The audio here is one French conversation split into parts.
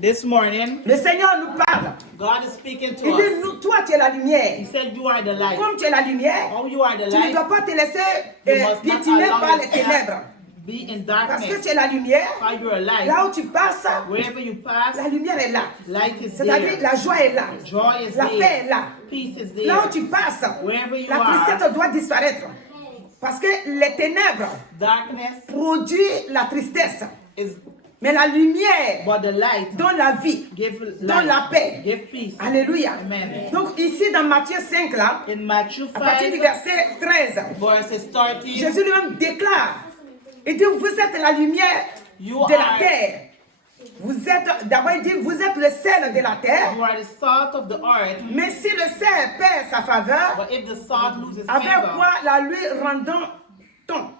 This morning, le Seigneur nous parle. God is speaking to Il us. dit, toi tu es la lumière. He said, you are the light. Comme tu es la lumière, Oh, you are the tu ne light. dois pas te laisser You must not piétiner allow par les yourself ténèbres. be in Parce que darkness. tu es la lumière. While you are light, Là où tu passes, wherever you pass, la lumière est là. light is C'est-à-dire there. la joie est là. Joy is La there. paix est là. Peace is there. Là où tu passes, Wherever you la are, tristesse doit disparaître. Parce que les ténèbres darkness produisent la tristesse. is, Mais la lumière but the light donne la vie, give donne light, la paix. give peace. Alléluia. Amen. Donc ici dans Matthieu 5, là, In Matthew à partir du 5, verset 13, verses 13, Jésus lui-même déclare, il dit, vous êtes la lumière You de la are- terre. Vous êtes, d'abord il dit, vous êtes le sel de la terre. you are the salt of the earth. Mais si le sel perd sa faveur, But if the salt loses avec flavor, quoi la lui rendant-on?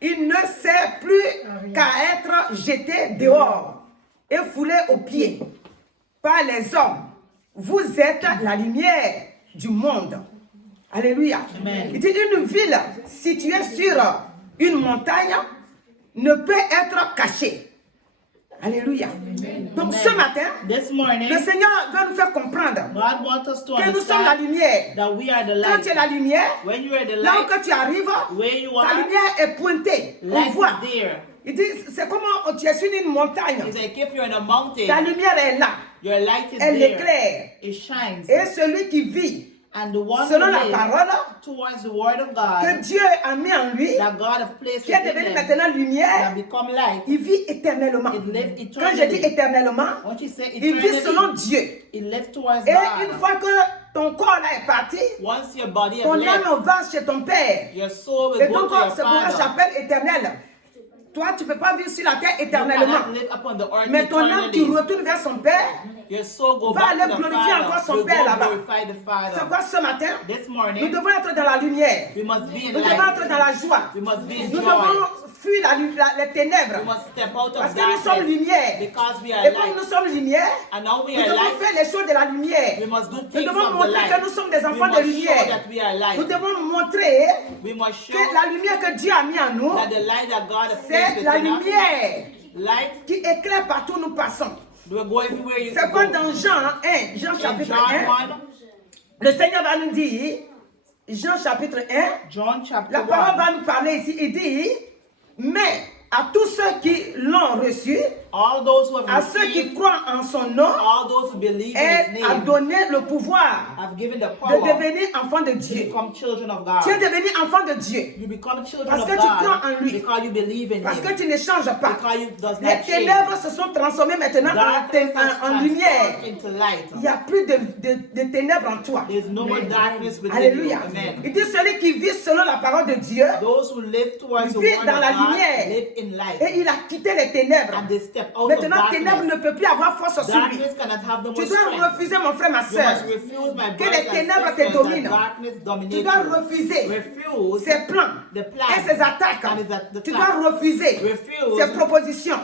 Il ne sert plus qu'à être jeté dehors et foulé aux pieds par les hommes. Vous êtes la lumière du monde. Alléluia. Amen. Il dit une ville située sur une montagne ne peut être cachée. Alléluia. Donc ce matin, this morning, le Seigneur va nous faire comprendre God wants us to que nous sommes la understand lumière. that we are the Quand tu es light. la lumière, When you are the là où light, que tu arrives, where you ta are, lumière est pointée. On light voit. is there. Il dit, c'est comme tu es sur une montagne. It's like if you're in a Ta mountain, lumière est là. your light is Elle there. éclaire. It shines. Et celui qui vit And the one who selon la lives parole towards the word of que God, Dieu a mis en lui, that God has placed qui est within devenu them, maintenant that lumière, become light, il vit éternellement. it lives Quand je dis eternally. éternellement, What you say il vit selon eternally, Dieu. it lives towards Et une God. fois que ton corps là est parti, Once your body ton has left, âme va chez ton Père. your soul will Et go ton to corps, your c'est pour la Father. chapelle éternelle. Toi, tu ne peux pas vivre sur la terre You éternellement. cannot live upon the earth Mais ton âme qui eternally. retourne vers son Père, Your soul go va back aller to the glorifier encore Father. son Will Père go là-bas. glorify the c'est Father. quoi ce matin? This Nous morning, devons être dans la lumière. we must be in Nous devons light. être dans la joie. We must be in Nous joy. devons fuir les ténèbres. We must step out Parce of que nous sommes darkness lumière. because we are Et comme light. nous sommes lumière, And now we nous are devons light. faire les choses de la lumière. We must do Nous things devons of the montrer light. que nous sommes des We enfants de must show lumière. that we are light. Nous devons montrer We must show que la lumière que Dieu a mis en nous, that the light that God has placed c'est la within us, lumière light, qui éclaire partout où nous passons. will go everywhere you C'est quoi go. dans Jean 1, Jean In chapitre John 1, 1, le Seigneur va nous dire, Jean chapitre 1, John chapter la parole 1, va nous parler ici, il dit, mais à tous ceux qui l'ont reçu, all those who à have ceux qui received, croient en son nom, all those who believe in His elle a name, donné le pouvoir have given the de power devenir enfant de to Dieu. become children of Tu es God. devenu enfant de Dieu You become children parce of que tu crois God en lui, because you believe in parce que Him, tu ne changes pas. because you does Les not ténèbres change. se sont transformées maintenant Darkness has en lumière. transformed into light. Il n'y a plus de ténèbres en toi. There's no more darkness within you. Alléluia. Amen. Il dit celui qui vit selon la parole de Dieu Those who live towards the vit word dans of la God lumière. live in light. Et il a quitté les ténèbres. And they step out of Maintenant, ténèbres darkness. ne peut plus avoir force sur lui. Darkness cannot have no more Tu dois strength. refuser, mon frère, ma You soeur. must refuse, my Que brothers les and ténèbres te sisters, that dominent. darkness Tu dominate dois you. refuser Refuse ses plans the plan et ses attaques. and his Tu attack. dois refuser Refuse ses propositions.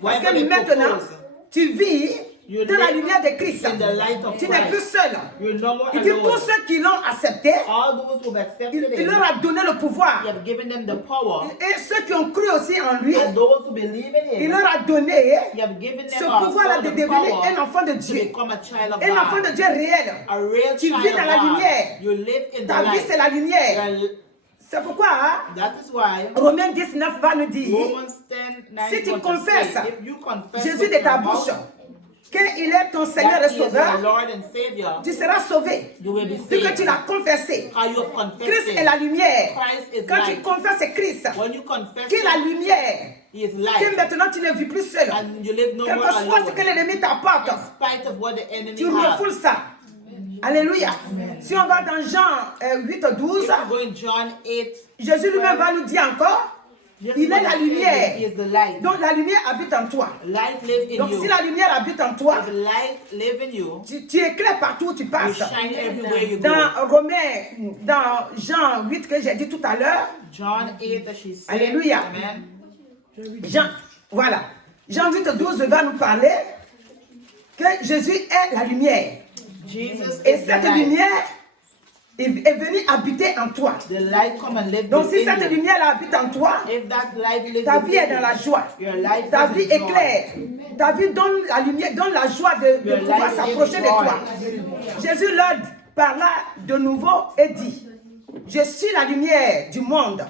Parce whatever que they maintenant, propose. tu vis You dans la live lumière de Christ. in the light of Tu n'es Christ. plus seul. You're no more Il dit alone. tous ceux qui l'ont accepté, All those who have accepted il Him, leur a donné le pouvoir. He have given them the power. Et ceux qui ont cru aussi en lui, And those who believe in il Him, leur a donné He have given ce them also pouvoir-là de the devenir power un enfant de to Dieu. become a child of Un enfant de God. Dieu réel. A real Tu child vis dans la of God. lumière. You live in the Ta vie, c'est light. la lumière. You're- C'est pourquoi That is why Romains 19 va nous dire, Romans 10:9 si tu what to confesses say, if you confess Jésus with de ta your bouche, mouth qu'il est ton Seigneur that et He is your Sauveur, Lord and Savior, tu seras sauvé. you will be Vu que tu saved. l'as confessé. How you have confessed Christ Him. est la lumière. Christ is Quand tu light. confesses Christ, When you confess qui est la Him, lumière, He is que light. maintenant tu ne vis plus seul. And you live no Quel more que soit ce alone. que l'ennemi t'apporte, In spite of what the enemy tu has. refoules ça. Alléluia. Si on va dans Jean 8, 12, If you go in John 8, Jésus lui-même va nous dire encore, just il est what la He said, lumière. He is the light. Donc la lumière habite en toi. Light live in Donc you. si la lumière habite en toi, If light live in you, tu éclaires partout où tu you passes. shine everywhere you go. Dans Romains, dans Jean 8 que j'ai dit tout à l'heure, John 8 that she said. Alléluia. Amen. Voilà. Jean 8, 12 va nous parler que Jésus est la lumière. Jesus Et is the cette light. lumière il est venu habiter en toi. The light come and live Donc si within cette you. lumière habite en toi, If that light lives ta vie est within dans la you, joie. your life Ta is vie in est joy. claire. Ta vie donne la lumière, donne la joie de Your pouvoir life is s'approcher de joy. toi. Jésus leur parla de nouveau et dit, je suis la lumière du monde.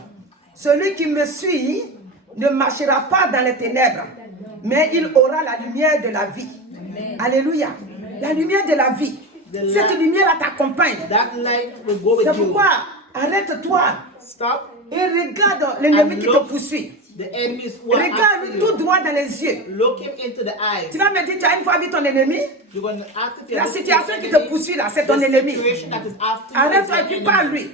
Celui qui me suit ne marchera pas dans les ténèbres, mais il aura la lumière de la vie. Alléluia. La lumière de la vie. Cette lumière-là t'accompagne. That light will go with C'est you. pourquoi arrête-toi Stop et regarde l'ennemi and qui te look. poursuit. The enemies who are after Regarde tout you. droit dans les yeux. Look him into the eyes. Tu vas me dire, tu as une fois vu ton ennemi? You're going to ask if you're La looking situation at qui the te enemy. poursuit là, c'est ton The ennemi. situation that is after you is Arrête-toi et your puis enemy. parle-lui.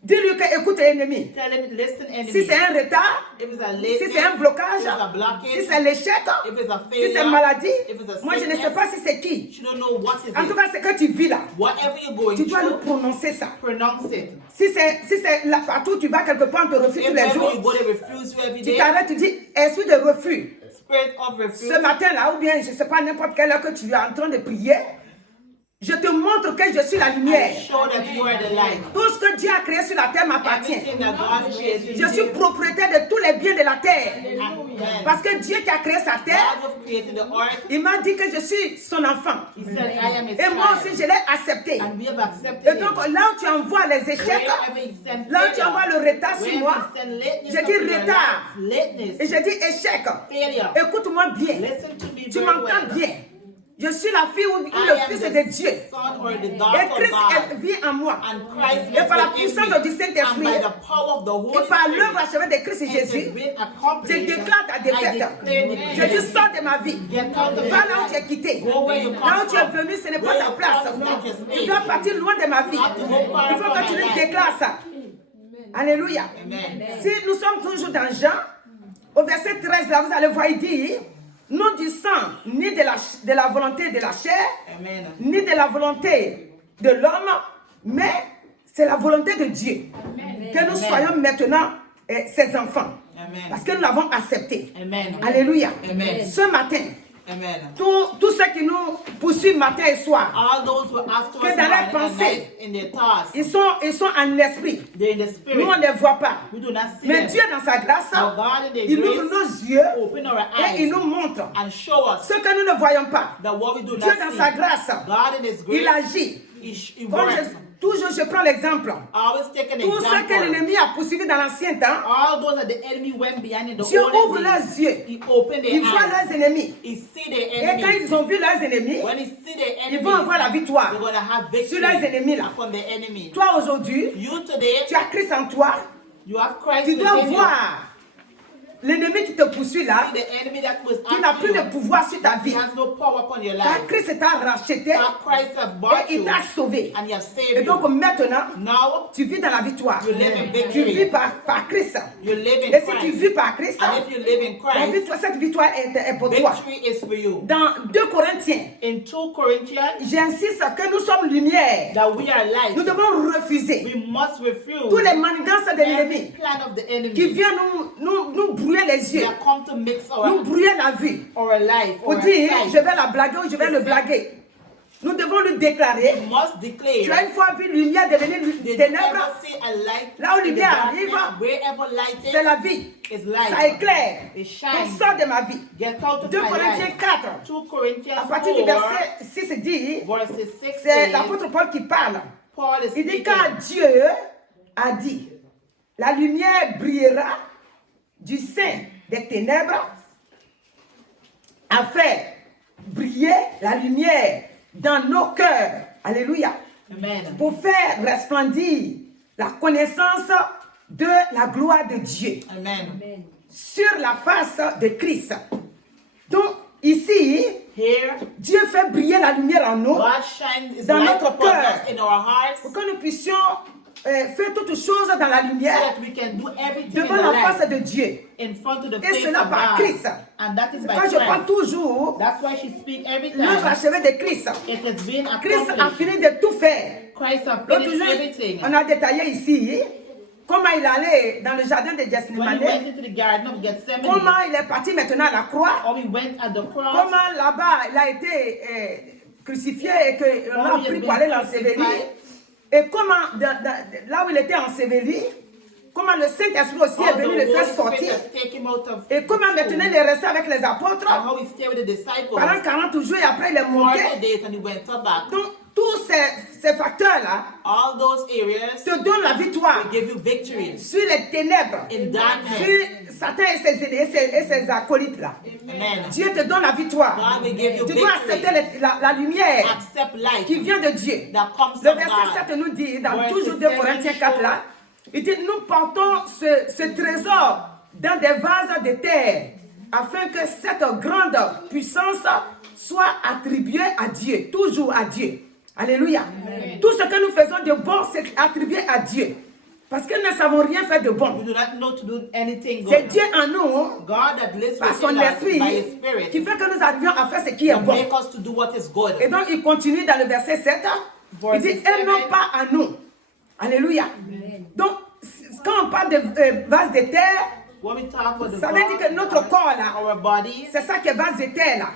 Dis-lui que écoute l'ennemi. Tell him, listen, enemy. Si c'est un retard, If it's a si lateness, c'est un blocage, if it's a blockage, si c'est l'échec, if it's a si c'est failure, une maladie, if it's a moi je ne sais sickness, pas si c'est qui. you don't know what is En tout it. cas, c'est que tu vis là. Whatever you're going Tu dois le through, prononcer ça. pronounce it. Si c'est là partout où tu vas quelque part, on te refuse If tous les wherever you jours. go, they refuse you every Tu day. t'arrêtes, tu dis, esprit de refus. Spirit of refuse. Ce matin là, ou bien je ne sais pas n'importe quelle heure que tu es en train de prier, je te montre que je suis la lumière. Show that you are the light. Tout ce que Dieu a créé sur la terre m'appartient. Everything that God created, Je suis propriétaire de tous les biens de la terre. Amen. Parce que Dieu qui a créé sa terre, God was created the earth. il m'a dit que je suis son enfant. He said, I am his Et moi aussi, child. je l'ai accepté. And we have accepted Et him. donc, là où tu envoies les échecs, Wherever he sent là où tu envoies le retard sur moi, wherever he sent lateness je dis of your retard. life, lateness, et je dis échec. failure. Écoute-moi bien. Listen to me Tu very m'entends well. bien. Je suis la fille ou I le am fils the de Dieu. son or the Et daughter of Christ God. vit en moi. And Christ Et par la lives within puissance me. du Saint-Esprit, And by the power of the Holy et par Spirit, l'œuvre achevée de Christ it Jésus, has been je accomplished. déclare ta I défaite. declare Je defeat. dis sors de ma vie. Get out of Va my là où life. tu es quitté. Go where you come Là où tu es from. venu, ce n'est pas Where ta you place. come is not your space. Tu dois partir loin de ma vie. You have to go far Il faut from que tu my nous life. déclares ça. Alléluia. Amen. Si nous sommes toujours dans Jean, au verset 13, là, vous allez voir, il dit, non du sang, ni de la volonté de la chair, Amen. ni de la volonté de l'homme, mais c'est la volonté de Dieu. Que nous soyons maintenant ses enfants. Amen. Parce que nous l'avons accepté. Amen. Alléluia. Amen. Ce matin, Amen. tous ceux qui nous poursuivent matin et soir, All those who ask us Que dans leurs morning and pensées, night in their thoughts, ils sont en esprit. they're in the spirit. Nous, on ne les voit pas. We do not see Mais them. Dieu, dans sa grâce, But God in His il ouvre grace, nos yeux open our et il eyes nous montre and show us ce que nous ne voyons pas. that what we do Dieu, not dans see. sa grâce, God in His grace, il agit. He Comme works. toujours, je prends l'exemple. I always take an Tout ce que example. l'ennemi a poursuivi dans l'ancien temps, All those that the enemy went behind in the Dieu ouvre old leurs days, yeux. He opened their Il voit eyes. leurs ennemis. He see their Et quand enemies. ils ont vu leurs ennemis, When he see their ils enemies, vont avoir la victoire. they're going to have Sur leurs victory ennemis là. upon the enemy. Toi aujourd'hui, You today, tu as Christ en toi. you have Christ Tu dois within you. voir l'ennemi qui te poursuit là. See the enemy that was Tu n'as after plus you. de pouvoir sur ta He vie. has no power upon your Car life. Christ t'a racheté God Christ has bought et il you t'a sauvé. and He has saved Et donc you. maintenant, Now, tu vis dans la victoire. you live in Tu victory. vis par Christ. You live in Et si tu Christ. vis par Christ, And if you live in la Christ, victoire, cette victoire est pour toi. victory is for you. Dans 2 Corinthiens, In 2 Corinthians, j'insiste que nous sommes lumière. that we are light. Nous devons refuser We must refuse tous les manigances de every l'ennemi plan of the qui enemy viennent nous brouiller les yeux, that come to mix nous brouiller la vue. our life, Pour our dire, sight. je vais la blaguer ou je vais le blaguer. Nous devons lui déclarer, We must declare. tu as une fois vu lumière devenir Did you ténèbres, ever see a light là où in the lumière darkness? arrive, Wherever light c'est is, la vie. is light. Ça éclaire. It Donc shines. sors de ma vie. Get out of 2 my Corinthiens life. 4, 2 Corinthians à partir du 4, verset 6 dit, verses 6 c'est says, l'apôtre Paul qui parle. Paul is Il dit speaking. car Dieu a dit, la lumière brillera du sein des ténèbres à faire briller la lumière dans nos cœurs. Alléluia. Amen. Pour faire resplendir la connaissance de la gloire de Dieu Amen. sur la face de Christ. Donc ici, Here, Dieu fait briller la lumière en nous God shines His dans light notre upon cœur. us in our hearts pour que nous puissions faire toutes choses dans la so lumière that we can do everything devant in the la face light de Dieu. in front of the Et face cela of par God. Christ. And that is by Quand je parle Christ. toujours, That's why she speaks every l'œuvre time. achevée de Christ. It has been Christ a accomplished. fini de tout faire. Christ has L'autre finished jour, everything. on a détaillé ici comment il allait dans le jardin de When he Gethsemane, went into the garden of Gethsemane, comment il est parti maintenant à la croix, or he went at the cross, comment là-bas il a été crucifié et qu'on a pris pour aller l'ensevelir. Et comment, là où il était enseveli, comment le Saint-Esprit aussi est venu le faire sortir. Et comment maintenant il est resté avec les apôtres pendant 40 jours et après il est monté. Donc, tous ces facteurs-là te donnent la victoire sur les ténèbres, sur Satan et ses acolytes-là. Dieu te donne la victoire. Tu dois accepter la lumière qui vient de Dieu. Le verset 7 nous dit, dans toujours 2 Corinthiens 4 là, il dit, nous portons ce trésor dans des vases de terre, afin que cette grande puissance soit attribuée à Dieu, toujours à Dieu. Alléluia. Amen. Tout ce que nous faisons de bon, c'est attribué à Dieu. Parce que nous ne savons rien faire de bon. C'est Dieu en nous, par son esprit, qui fait que nous arrivions à faire ce qui est bon. Et donc il continue dans le verset 7. Il dit, et non pas à nous. Alléluia. Amen. Donc, quand on parle de vase de terre, ça veut dire que notre corps là, c'est ça qui est vase de terre là.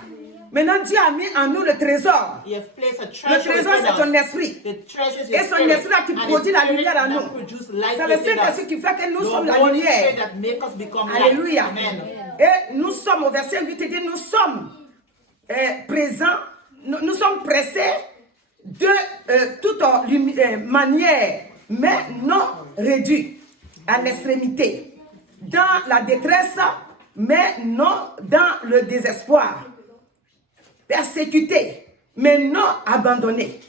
Maintenant, Dieu a mis en nous le trésor. Le trésor, c'est ton esprit. Et son esprit qui produit la lumière en nous. C'est le Saint-Esprit qui fait que nous sommes la lumière. Alléluia. Et nous sommes, au verset 8, il dit, nous sommes présents, nous sommes pressés de toute manière, mais non réduits à l'extrémité. Dans la détresse, mais non dans le désespoir. Persécutés, mais non abandonnés.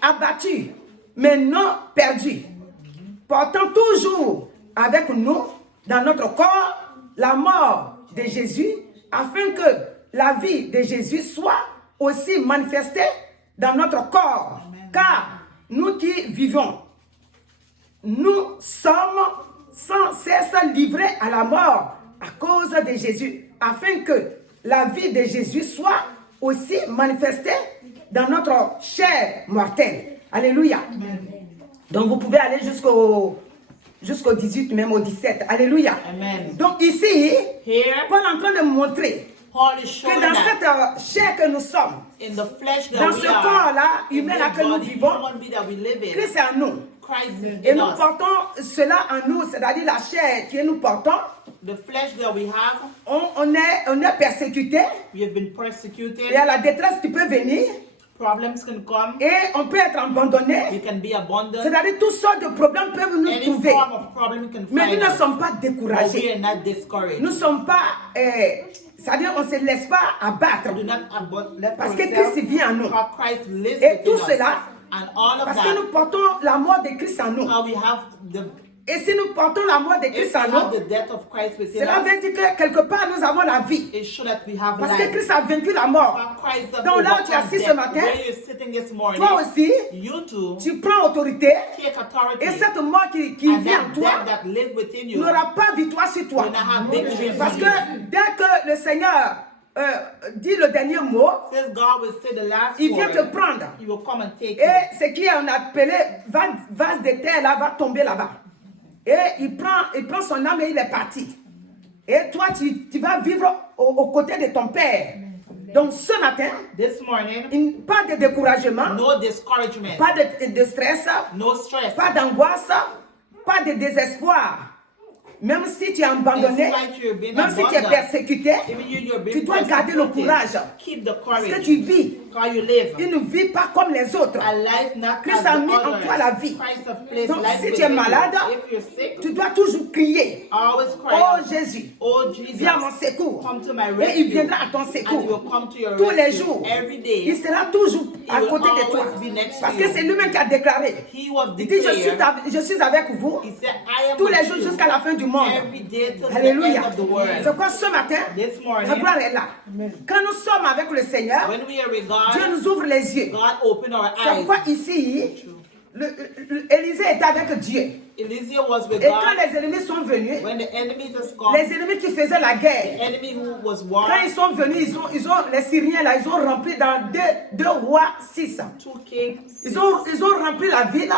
Abattus, mais non perdus. Portant toujours avec nous, dans notre corps, la mort de Jésus, afin que la vie de Jésus soit aussi manifestée dans notre corps. Car nous qui vivons, nous sommes sans cesse livrés à la mort à cause de Jésus, afin que la vie de Jésus soit aussi manifestée dans notre chair mortelle. Alléluia. Amen. Donc vous pouvez aller jusqu'au 18, même au 17. Alléluia. Amen. Donc ici, Paul est en train de montrer que dans cette chair que nous sommes, dans ce corps-là, humain-là que nous vivons, Christ est en nous. Et nous portons cela en nous, c'est-à-dire la chair que nous portons. The flesh that we have, on est persécuté. We have been persecuted. Et à la détresse qui peut venir. Problems can come. Et on peut être abandonné. You can be abandoned. C'est-à-dire toutes sortes de problèmes peuvent nous trouver. Mais nous ne sommes pas découragés. We are not discouraged. Nous ne sommes pas, c'est-à-dire on ne se laisse pas abattre. Parce que Christ vit en nous. Et tout cela, parce que nous portons la mort de Christ en nous. Et si nous portons la mort de Christ en nous, cela veut dire que quelque part nous avons la vie. Parce que Christ a vaincu la mort. Donc là où tu es assis ce matin, toi aussi, tu prends autorité. Et cette mort qui vient en toi n'aura pas victoire sur toi. Parce que dès que le Seigneur dit le dernier mot, il vient te prendre. Et ce qui est appelé vase de terre là va tomber là-bas. Et il prend son âme et il est parti. Et toi, tu vas vivre aux côtés de ton Père. Donc ce matin, pas de découragement, pas de stress, pas d'angoisse, pas de désespoir. Même si tu es abandonné, même si tu es persécuté, tu dois garder le courage. Parce que tu vis une vie pas comme les autres. Christ a mis en toi la vie. Donc si tu es malade, tu dois toujours crier. Oh Jésus, viens à mon secours. Et il viendra à ton secours. Tous les jours, il sera toujours à côté de toi. Parce que c'est lui-même qui a déclaré. Il dit, je suis avec vous tous les jours jusqu'à la fin du monde. Alléluia. C'est quoi ce matin? La gloire est là. Quand nous sommes avec le Seigneur, Dieu nous ouvre les yeux. C'est pourquoi ici, Élisée était avec Dieu. Et quand les ennemis sont venus, les ennemis qui faisaient la guerre, quand ils sont venus, ils ont les Syriens là, ils ont rempli dans 2 rois 6. Ils ont rempli la ville.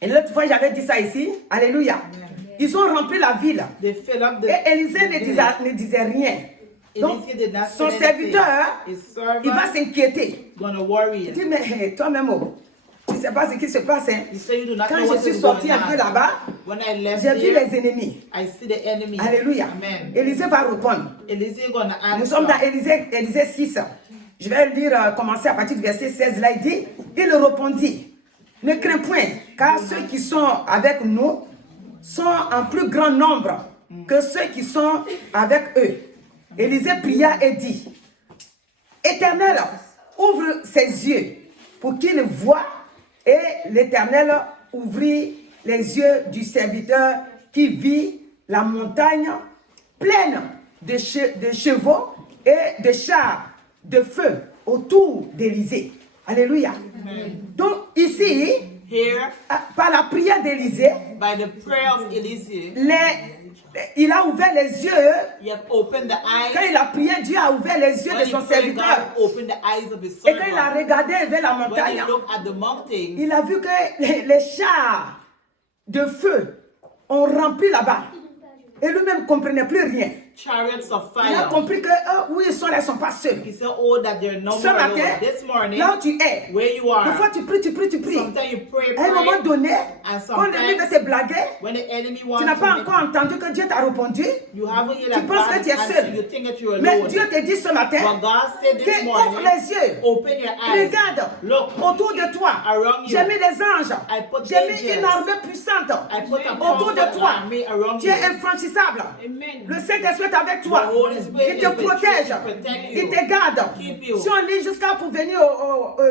Et l'autre fois, j'avais dit ça ici. Alléluia. Ils ont rempli la ville. Et Élisée ne disait rien. Donc, son serviteur, il va s'inquiéter. Il dit, mais toi-même, Tu ne sais pas ce qui se passe. Hein? You say you do not Quand know je what suis is sortie going un peu on. là-bas, When I left j'ai vu there, les ennemis. I see the enemy. Alléluia. Amen. Élisée va répondre. Elysée is going to Nous answer. sommes dans Élisée 6. Je vais lire, commencer à partir du verset 16. Là, il dit, il répondit, ne crains point, car ceux qui sont avec nous sont en plus grand nombre que ceux qui sont avec eux. Élisée pria et dit, Éternel, ouvre ses yeux pour qu'il voie. Et l'Éternel ouvrit les yeux du serviteur qui vit la montagne pleine de chevaux et de chars de feu autour d'Élisée. Alléluia. Donc ici, Here, par la prière d'Élisée, by the prayer of Elysée, il a ouvert les yeux. he has opened the eyes. Quand il a prié, Dieu a ouvert les yeux When de he son prayed, God serviteur. opened the eyes of his Et quand il a servant. regardé vers la When montagne, he looked at the mountain, il a vu que les chars de feu ont rempli là-bas. Et lui-même ne comprenait plus rien. chariots of Il a fire. compris que où ils sont là, ils ne sont pas seuls. He said, oh, that they're no Ce more alone. matin, This morning, là où tu es, where you des fois are, tu pries. sometimes you pray, À un moment pray, donné, and quand l'ennemi veut sometimes, te blaguer, when the enemy tu wants n'as to pas make, encore entendu que Dieu t'a répondu. you haven't yet Tu penses que tu es answer, seul. you think that you're Mais alone. Dieu te dit ce matin But God said this que ouvre morning, les yeux. open your eyes. Regarde Look autour de toi. around you. J'ai mis des anges. I put J'ai mis angels. une armée puissante I put a autour de powerful toi. army around Tu you. es infranchissable. Le Saint-Esprit est avec toi. The Holy Spirit Il te is with you protège. to protect you. Il te garde. Keep you. Si on lit jusqu'à pour venir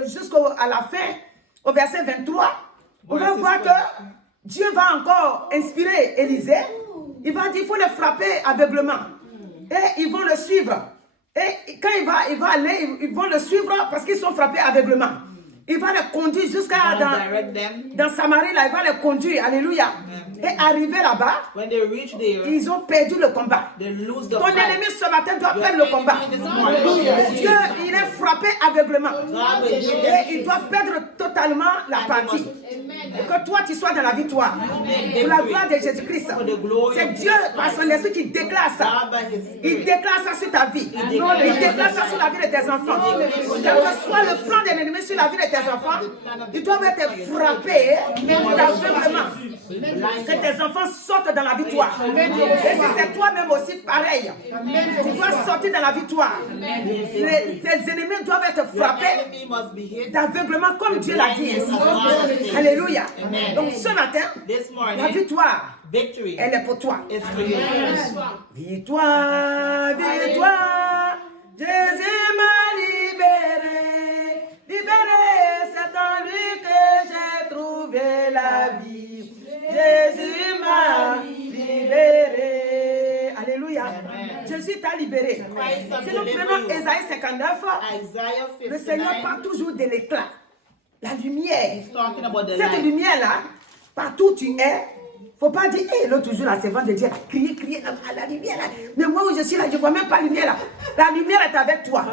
jusqu'à la fin, au verset 23, on va Verset voir que Dieu va encore inspirer Élisée. Il va dire, il faut le frapper aveuglement. Et ils vont le suivre. Et quand il va aller, ils vont le suivre parce qu'ils sont frappés aveuglement. Il va les conduire jusqu'à Direct them. dans Samarie, là, il va les conduire. Alléluia. Et arrivé là-bas, When they reach there, ils ont perdu le combat. they lose the Ton fight. ennemi ce matin doit Your perdre le combat. enemy this morning. Dieu, il est frappé aveuglement. God will give Et il doit perdre totalement la partie. Pour que toi, tu sois dans la victoire. Pour la gloire de Jésus-Christ. C'est Dieu, par son esprit, qui déclare ça. God by his Il spirit. déclare ça sur ta vie. Il déclare ça sur la vie de tes enfants. Quel que soit le plan de l'ennemi sur la vie de tes enfants, ils doivent être frappés d'aveuglement. Que tes enfants sortent dans la victoire. Et si c'est toi-même aussi pareil, tu dois sortir dans la victoire. Tes ennemis doivent être Your frappés enemy must be hit. d'aveuglement comme Dieu l'a dit ainsi. Alléluia. Donc ce matin, This la morning, victoire, victory elle est pour toi. is for you. Victoire, victoire, Jésus m'a libéré. Libéré, c'est en lui que j'ai trouvé la vie. Jésus m'a libéré. Alléluia. Jésus t'a libéré. Si nous prenons Ésaïe 59, Isaiah le Seigneur 59 parle toujours de l'éclat, la lumière. is talking about the Cette light. lumière-là, partout où tu es, faut pas dire, hé, l'autre jour, la servante de Dieu, crier à la lumière là. Mais moi où je suis là, je vois même pas la lumière là. La lumière est avec toi.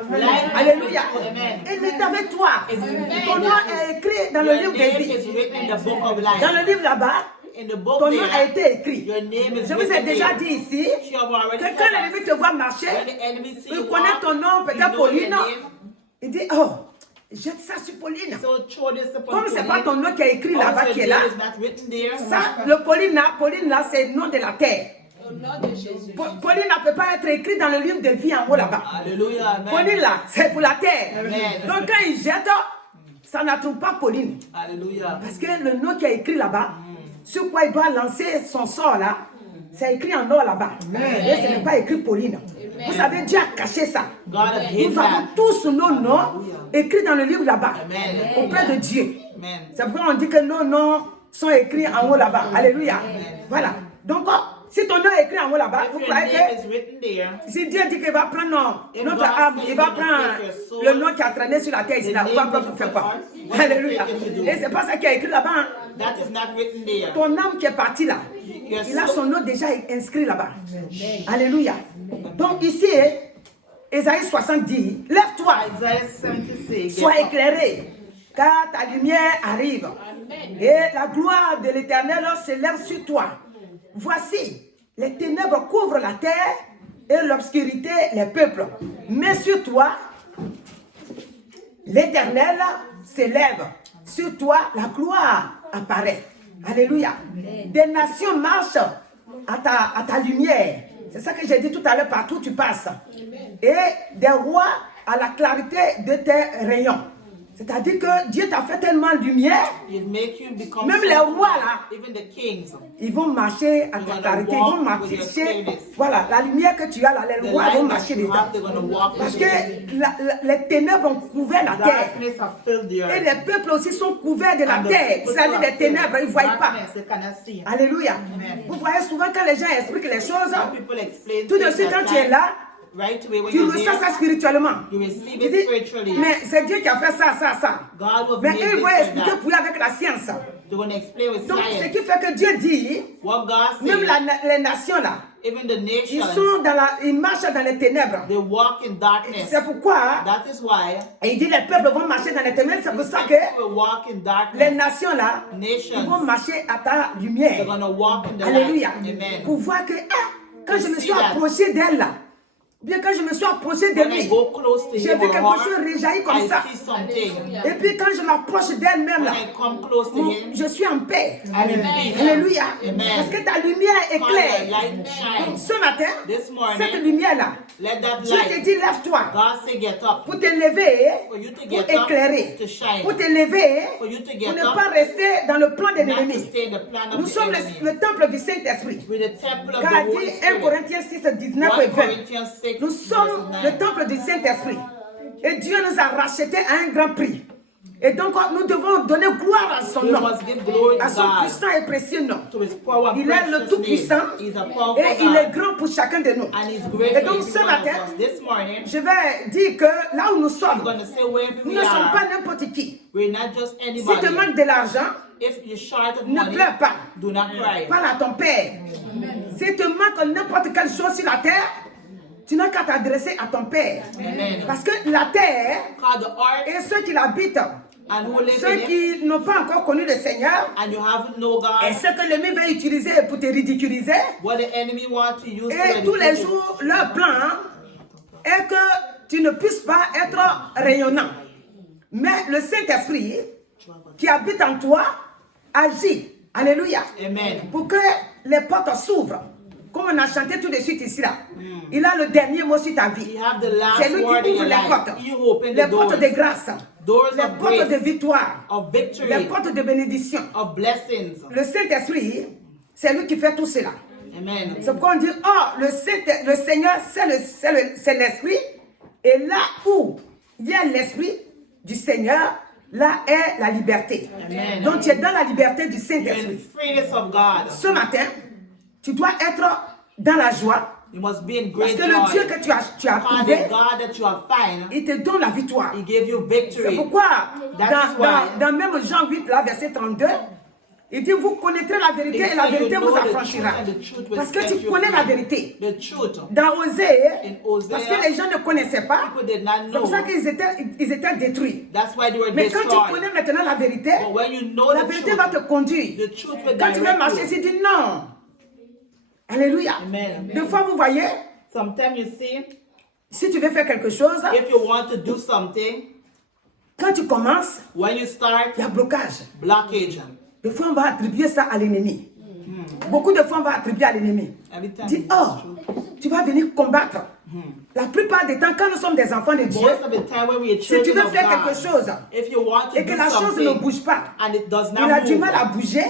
Alléluia. Elle est avec toi. Ton nom est écrit dans le Your livre de name vie. is written in the book of Dans life. le livre là-bas, In the book ton nom a there, été écrit. your name is Je vous ai written déjà there. dit ici You have already que told quand us. l'ennemi te voit marcher, When the enemy see il you connaît walk, ton nom, he peut-être know your Pauline. name. Il dit, oh, jette ça sur Pauline. So throw this upon Comme c'est pas Pauline. ton nom qui est écrit là-bas Also, qui est your là, name is not written there. ça, le Pauline là, c'est le nom de la terre. Pauline ne peut pas être écrit dans le livre de vie en haut là-bas. Hallelujah. Amen. Pauline là, c'est pour la terre. Amen. Donc quand il jette, ça n'attrouve pas Pauline. Hallelujah. Parce que le nom qui est écrit là-bas, sur quoi il doit lancer son sort là, c'est écrit en or là-bas. Et ce n'est pas écrit Pauline. Vous savez, Dieu a caché ça. God has hid Nous avons that. tous nos noms écrits dans le livre là-bas, Amen. auprès de Dieu. Amen. C'est pourquoi on dit que nos noms sont écrits en haut là-bas. Alléluia. Voilà. Donc, si ton nom est écrit en haut là-bas, If vous your croyez name que is written there, si Dieu dit qu'il va prendre If notre God âme, says il va he will prendre take your soul, le nom qui a traîné sur la terre ici, the là, on va name prendre of pour faire the quoi? Lord, what Alléluia. will take you to do? Et c'est pas ça qui est écrit là-bas. Hein. that is not written there. Ton âme qui est partie là, Your il a soul- son nom déjà inscrit là-bas. Alléluia. Donc ici, Ésaïe 70, lève-toi, Isaiah 76. sois get up. éclairé, car ta lumière arrive. Et la gloire de l'Éternel s'élève sur toi. Voici, les ténèbres couvrent la terre et l'obscurité les peuples. Mais sur toi, l'Éternel s'élève sur toi, la gloire apparaît. Alléluia. Des nations marchent à ta lumière. C'est ça que j'ai dit tout à l'heure, partout où tu passes. Et des rois à la clarité de tes rayons. C'est-à-dire que Dieu t'a fait tellement de lumière. Même les rois là, ils vont marcher à ta clarité. Ils vont marcher. Voilà, la lumière que tu as là, les rois vont marcher dedans. Parce que les ténèbres ont couvert la terre. Et les peuples aussi sont couverts de la terre. C'est-à-dire des ténèbres, ils ne voient pas. Alléluia. Vous voyez souvent quand les gens expliquent les choses, tout de suite quand tu es là, tu reçois ça spirituellement. Tu dis, mais c'est Dieu qui a fait ça. Mais eux, ils vont expliquer pour eux avec la science. Donc, ce qui fait que Dieu dit, même les nations là, ils marchent dans les ténèbres. C'est pourquoi, il dit les peuples vont marcher dans les ténèbres. C'est pour ça que les nations là, ils vont marcher à ta lumière. Alléluia. Pour voir que quand je me suis approché d'elle là, bien que je me suis approché de lui, j'ai vu quelque chose réjaillir comme ça. Et puis quand je m'approche d'elle-même là, je suis en paix. Alléluia. Parce que ta lumière éclaire. Donc ce matin, cette lumière-là, Dieu te dit lève-toi pour te lever, pour éclairer, pour te lever, pour ne pas rester dans le plan de l'ennemi. Nous sommes le temple du Saint-Esprit. Car dit 1 Corinthiens 6, 19 et 20. Nous sommes le temple du Saint-Esprit. Et Dieu nous a rachetés à un grand prix. Et donc nous devons donner gloire à son nom, à son puissant et précieux nom. Il est le tout-puissant et il est grand pour chacun de nous. Et donc ce matin, je vais dire que là où nous sommes, nous ne sommes pas n'importe qui. Si tu manques de l'argent, ne pleure pas. Parle à ton Père. Si tu manques n'importe quelle chose sur la terre, tu n'as qu'à t'adresser à ton Père. Parce que la terre et ceux qui l'habitent, ceux qui n'ont pas encore connu le Seigneur, et ce que l'ennemi va utiliser pour te ridiculiser, et tous les jours, leur plan est que tu ne puisses pas être rayonnant. Mais le Saint-Esprit qui habite en toi agit. Alléluia. Pour que les portes s'ouvrent. Comme on a chanté tout de suite ici là. Il a le dernier mot sur ta vie. C'est lui qui ouvre les portes de grâce, les portes de victoire, les portes de bénédiction. Le Saint-Esprit, c'est lui qui fait tout cela. C'est pourquoi on dit, oh, le Seigneur, c'est l'Esprit. Et là où il y a l'Esprit du Seigneur, là est la liberté. Donc tu es dans la liberté du Saint-Esprit. Ce matin, tu dois être dans la joie. Parce que le Dieu que tu as trouvé, il te donne la victoire. C'est pourquoi dans même Jean 8, là, verset 32, il dit, vous connaîtrez la vérité et la vérité vous affranchira. Parce que tu connais la vérité. Dans Osée, parce que les gens ne connaissaient pas, c'est pour ça qu'ils étaient détruits. Mais quand tu connais maintenant la vérité va te conduire. Quand tu vas marcher, tu dis non. Alléluia. Des fois, vous voyez, si tu veux faire quelque chose, quand tu commences, il y a blocage. Des fois, on va attribuer ça à l'ennemi. Beaucoup de fois, on va attribuer à l'ennemi. Dis, oh, tu vas venir combattre. La plupart des temps, quand nous sommes des enfants de Dieu, si tu veux faire quelque chose et que la chose ne bouge pas, il a du mal à bouger,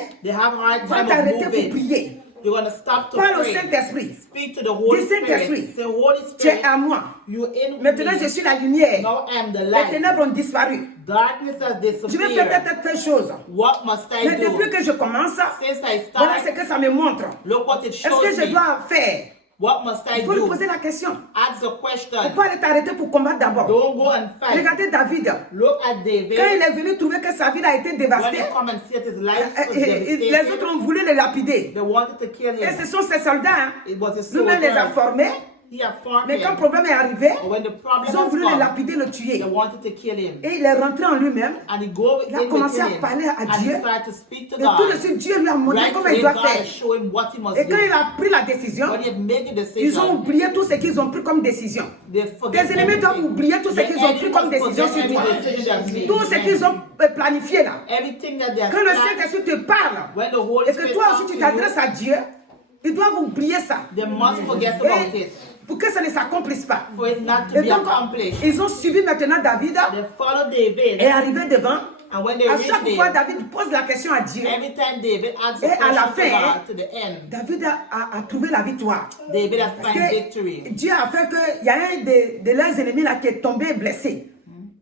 va t'arrêter pour prier. Parle au Saint-Esprit. Dis Saint-Esprit, tu es à moi. Maintenant je suis la lumière. Les ténèbres ont disparu. Je vais faire telle chose. Mais depuis que je commence, voilà ce que ça me montre. Est-ce que je dois faire? Il faut lui poser la question. Il faut pas aller t'arrêter pour combattre d'abord. Regardez David. Quand il est venu trouver que sa ville a été dévastée, les autres ont voulu le lapider. Et ce sont ces soldats, nous-mêmes les a formés. He had formed Mais quand le him. problème est arrivé, But when the problem ils ont has voulu le come, lapider, le tuer. they wanted to kill him. Et il est rentré en lui-même. And he go Il a in commencé within à him. parler à And Dieu. he started to speak to Et tout de God. suite, Dieu lui a montré Right comment away, il doit God faire. show him what he must Et quand do. il a pris la décision, When he had made the ils ont decision, oublié tout ce qu'ils ont pris comme décision. they forget Tes ennemis doivent everything. oublier tout ce The qu'ils ont pris enemy comme must décision forget sur toi. every decision they have made. Tout ce qu'ils ont planifié là. Everything that they have Quand le planned, Saint-Esprit te parle, when the Holy et que Spirit toi aussi comes tu to you, t'adresses à Dieu, ils doivent oublier ça. they must forget about Et it. pour que ça ne s'accomplisse pas. For it not to Et be donc, accomplished. ils ont suivi maintenant David They follow David. et arrivé devant. And when they À reach chaque fois, there, David pose la question à Dieu. every time David asks Et a à la question to fin, God, to the end, David a trouvé la victoire. David has Parce found que victory. Dieu a fait qu'il y a un de leurs ennemis là qui est tombé blessé.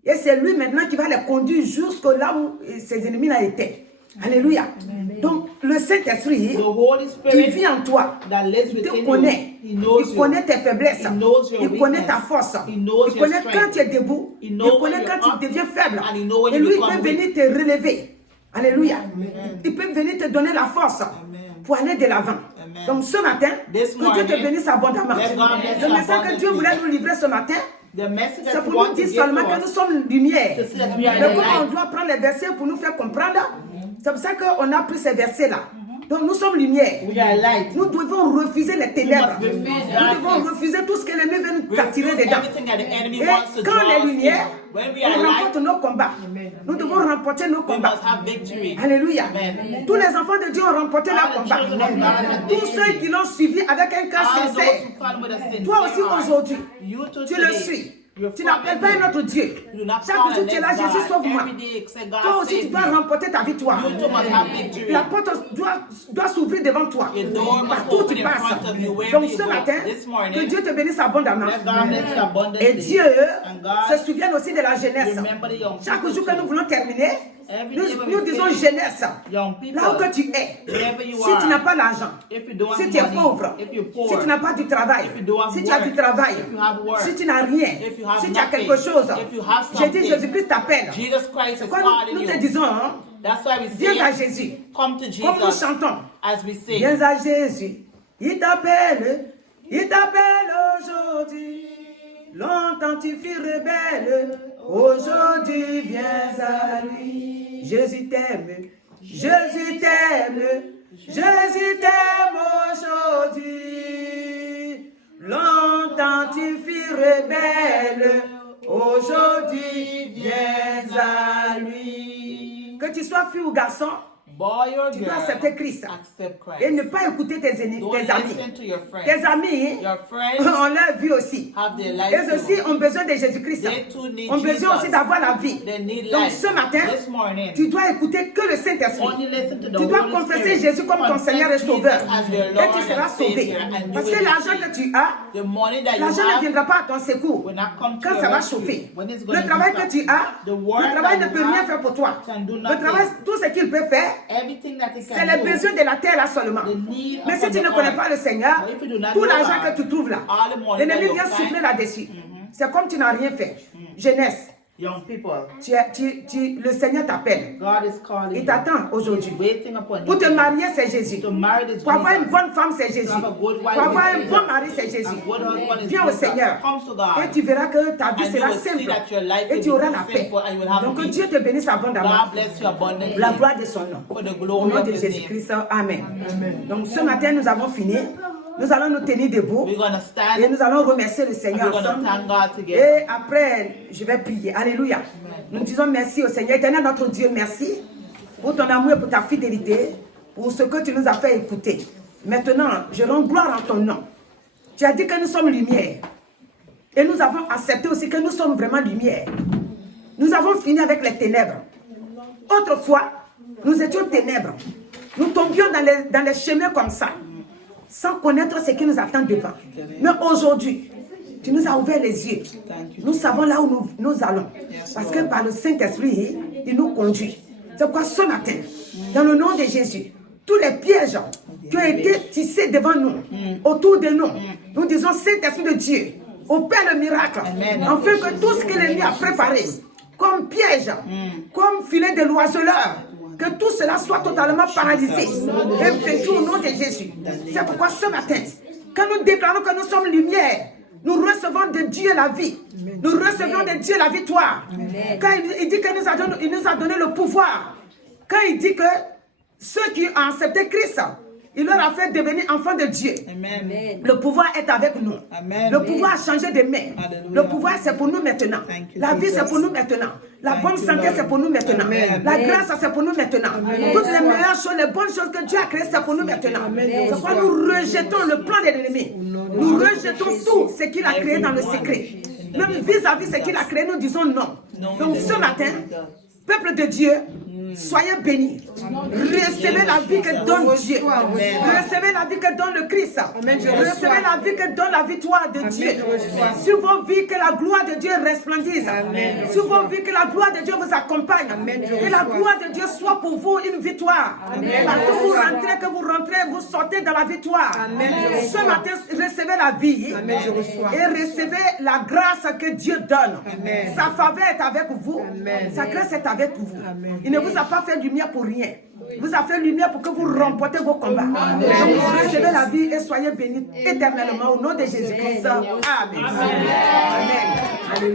Et c'est lui maintenant qui va les conduire jusqu'à là où ses ennemis là étaient. Alléluia. Donc, le Saint-Esprit The Holy qui Spirit vit en toi, that lives il te within connaît. you, He knows Il you. connaît tes faiblesses. He knows your Il connaît ta weakness. force. He knows Il your connaît strength. quand tu es debout. He Il knows connaît when quand you're tu up. deviens faible. And he knows when Et you lui, il become peut venir te relever. Alléluia. Il peut venir te donner la force pour aller de l'avant. Amen. Donc ce matin, This que Dieu te morning, bénisse abondamment. let God bless Le you message que Dieu abundantly. voulait nous livrer ce matin, The message c'est that pour you nous want to dire give seulement to que nous us, sommes lumière. to see that we are Mais the comment on light. doit prendre les versets pour nous faire comprendre, c'est pour ça qu'on a pris ces versets-là. Donc nous sommes lumière. We are light. Nous devons refuser les ténèbres. We must refuse Nous devons darkness. refuser tout ce que l'ennemi veut nous attirer Refuse dedans. everything that the enemy Et wants to quand draw on est us lumière, in. When we on are remporte light, nos combats. Nous devons remporter nos we combats. must have victory. Alléluia. Amen. Tous les enfants de Dieu ont remporté All leur the combat. children of God have Tous victory. ceux qui l'ont suivi avec un cœur All those sincère. who follow with a sincere Toi aussi heart. aujourd'hui, You too tu le today. suis. You Tu follow n'appelles pas him. un autre Dieu. You do not Chaque call jour the tu es là, next Jésus, God. sauve-moi. Every day, say, God, Toi aussi, tu save dois me. remporter ta victoire. You too must have victory. La porte doit s'ouvrir devant toi. Your door must Partout où open tu in passes. front of you, wherever Donc you ce go. matin, This morning, que Dieu te bénisse abondamment. let God bless you abundantly. Et Dieu And God se souvienne aussi de la jeunesse. remember the young Chaque people jour que too. nous voulons terminer, Every nous, day when nous we disons finish, jeunesse. young people, Là où que tu es, wherever you si are, tu n'as pas l'argent, if you don't si have tu es money, pauvre, if you're poor, si tu n'as pas du travail, if you don't have si tu as work, du travail, if you have work, si tu n'as rien, if you have si tu as nothing, quelque chose, if you have j'ai dit something, Jésus-Christ t'appelle. Jesus Christ is Quand calling nous te you. disons, hein, That's why we viens à say, Jésus, come to comme nous Jesus chantons, as we sing. viens à Jésus, il t'appelle aujourd'hui. Longtemps tu fus rebelle, aujourd'hui viens à lui. Jésus t'aime, Jésus t'aime, Jésus t'aime aujourd'hui. Longtemps tu fus rebelle, aujourd'hui viens à lui. Que tu sois fille ou garçon, Boy or tu girl, dois accepter Christ accept Christ. et ne pas écouter tes Don't amis. listen to your friends. Tes amis Your friends ont leur vie aussi. have their life Elles aussi too. ont besoin de Jésus-Christ. They too need Ont besoin Jesus. aussi d'avoir la vie. They need Donc life. ce matin, This morning, tu dois écouter que le Saint-Esprit. only listen to the Tu dois Holy confesser Spirit. Jésus comme ton Confess Seigneur et Jesus Sauveur. as your Et Lord tu seras and sauvé. Savior, and you Parce will que be l'argent saved. que tu as, The money that you l'argent ne have viendra pas à ton secours will not come to quand your ça va rescue. chauffer. When it's going Le to travail stop. que tu as, The work le travail that ne you peut rien have faire pour toi. can do Le nothing. travail, tout ce qu'il peut faire, Everything that it c'est can les do, besoins de la terre là seulement. the need Mais si upon tu the ne connais earth. pas le Seigneur, But if you do not tout know l'argent God, que tu trouves là, all the money l'ennemi that vient you souffler find, là-dessus. C'est comme tu n'as rien fait. Jeunesse, young people, le Seigneur t'appelle. God is calling Il you. t'attend aujourd'hui. He's waiting upon you. Pour te marier, c'est Jésus. To marry this Pour avoir une Jesus. bonne femme, c'est Jésus. To have a good wife Pour avoir is un Jesus. bon mari, c'est Jésus. A good husband is Viens au Jesus. Seigneur. Come to God. Et tu verras que ta vie And you sera will see simple. that your life Et will tu be auras la paix. simple and you will have Donc que peace. Dieu te bénisse abondamment. God bless you abundantly. La gloire de son nom. For the Au glory nom of de His name. Jésus-Christ. Amen. Donc ce matin, nous avons fini. Nous allons nous tenir debout. We're going to stand Et nous allons remercier le and Seigneur we're going to ensemble. thank God together. Et après, je vais prier. Alléluia. Nous disons merci au Seigneur. Éternel, notre Dieu, merci pour ton amour et pour ta fidélité, pour ce que tu nous as fait écouter. Maintenant, je rends gloire en ton nom. Tu as dit que nous sommes lumière. Et nous avons accepté aussi que nous sommes vraiment lumière. Nous avons fini avec les ténèbres. Autrefois, nous étions ténèbres. Nous tombions dans les chemins comme ça, sans connaître ce qui nous attend devant. Mais aujourd'hui, tu nous as ouvert les yeux. Nous savons là où nous allons. Parce que par le Saint-Esprit, il nous conduit. C'est pourquoi ce matin, dans le nom de Jésus, tous les pièges qui ont été tissés devant nous, autour de nous, nous disons Saint-Esprit de Dieu, opère le miracle. Afin que tout ce que l'ennemi a préparé, comme piège, comme filet de l'oiseleur, que tout cela soit totalement paralysé et vaincu au nom de Jésus. C'est pourquoi ce matin, quand nous déclarons que nous sommes lumière, Nous recevons de Dieu la vie. Nous recevons de Dieu la victoire. Quand il dit qu'il nous a donné le pouvoir. Quand il dit que ceux qui ont accepté Christ, il leur a fait devenir enfants de Dieu. Amen. Le pouvoir est avec nous. Amen. Le pouvoir a changé de main. Alléluia. Le pouvoir, c'est pour nous maintenant. Thank you, La vie, Jesus. c'est pour nous maintenant. La Thank bonne you, santé, Lord. c'est pour nous maintenant. Amen. La grâce, c'est pour nous maintenant. Toutes les meilleures choses, les bonnes choses que Dieu a créées, c'est pour nous maintenant. C'est pourquoi nous rejetons le plan de l'ennemi. Nous rejetons tout ce qu'il a créé dans le secret. Même vis-à-vis ce qu'il a créé, nous disons non. Donc ce matin, peuple de Dieu, soyez bénis. Recevez la vie que donne Dieu. Recevez la vie que donne le Christ. Recevez la vie que donne la victoire de Dieu. Sur vos vies, que la gloire de Dieu resplendisse. Sur vos vies, que la gloire de Dieu vous accompagne. Que la gloire de Dieu soit pour vous une victoire. Partout où vous rentrez, vous sortez dans la victoire. Ce matin, recevez la vie et recevez la grâce que Dieu donne. Sa faveur est avec vous. Sa grâce est avec vous. Il ne vous a pas fait lumière pour rien. Il vous a fait lumière pour que vous remportez vos combats. Donc vous recevez la vie et soyez bénis éternellement au nom de Jésus-Christ. Amen. Amen.